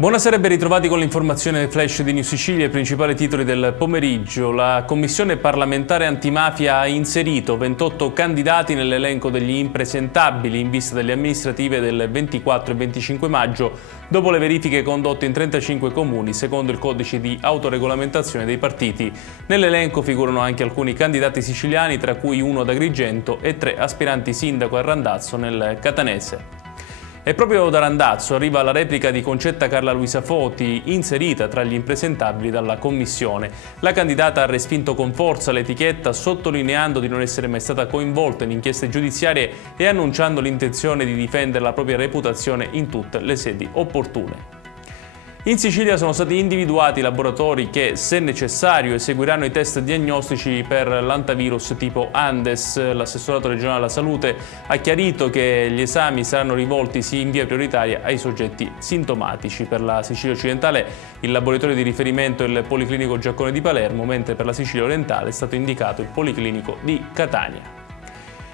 Buonasera e ben ritrovati con l'informazione flash di New Sicilia, i principali titoli del pomeriggio. La Commissione parlamentare antimafia ha inserito 28 candidati nell'elenco degli impresentabili in vista delle amministrative del 24 e 25 maggio, dopo le verifiche condotte in 35 comuni, secondo il codice di autoregolamentazione dei partiti. Nell'elenco figurano anche alcuni candidati siciliani, tra cui uno ad Agrigento e 3 aspiranti sindaco a Randazzo nel Catanese. E proprio da Randazzo arriva la replica di Concetta Carla Luisa Foti, inserita tra gli impresentabili dalla Commissione. La candidata ha respinto con forza l'etichetta, sottolineando di non essere mai stata coinvolta in inchieste giudiziarie e annunciando l'intenzione di difendere la propria reputazione in tutte le sedi opportune. In Sicilia sono stati individuati laboratori che, se necessario, eseguiranno i test diagnostici per l'antivirus tipo Andes. L'assessorato regionale alla salute ha chiarito che gli esami saranno rivolti in via prioritaria ai soggetti sintomatici. Per la Sicilia occidentale il laboratorio di riferimento è il Policlinico Giaccone di Palermo, mentre per la Sicilia orientale è stato indicato il Policlinico di Catania.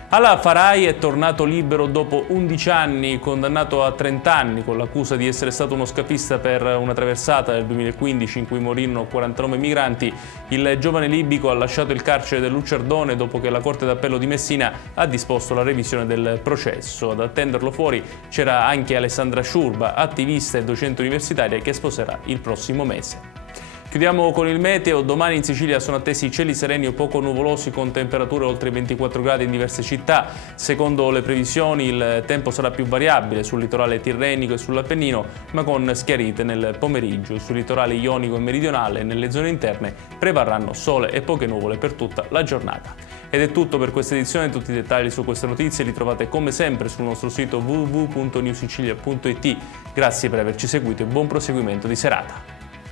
Alaa Farai è tornato libero dopo 11 anni, condannato a 30 anni con l'accusa di essere stato uno scafista per una traversata del 2015 in cui morirono 49 migranti. Il giovane libico ha lasciato il carcere del Luccerdone dopo che la Corte d'Appello di Messina ha disposto la revisione del processo. Ad attenderlo fuori c'era anche Alessandra Sciurba, attivista e docente universitaria che sposerà il prossimo mese. Chiudiamo con il meteo. Domani in Sicilia sono attesi cieli sereni o poco nuvolosi con temperature oltre i 24 gradi in diverse città. Secondo le previsioni il tempo sarà più variabile sul litorale tirrenico e sull'Appennino, ma con schiarite nel pomeriggio. Sul litorale ionico e meridionale e nelle zone interne prevarranno sole e poche nuvole per tutta la giornata. Ed è tutto per questa edizione. Tutti i dettagli su queste notizie li trovate come sempre sul nostro sito www.newsicilia.it. Grazie per averci seguito e buon proseguimento di serata.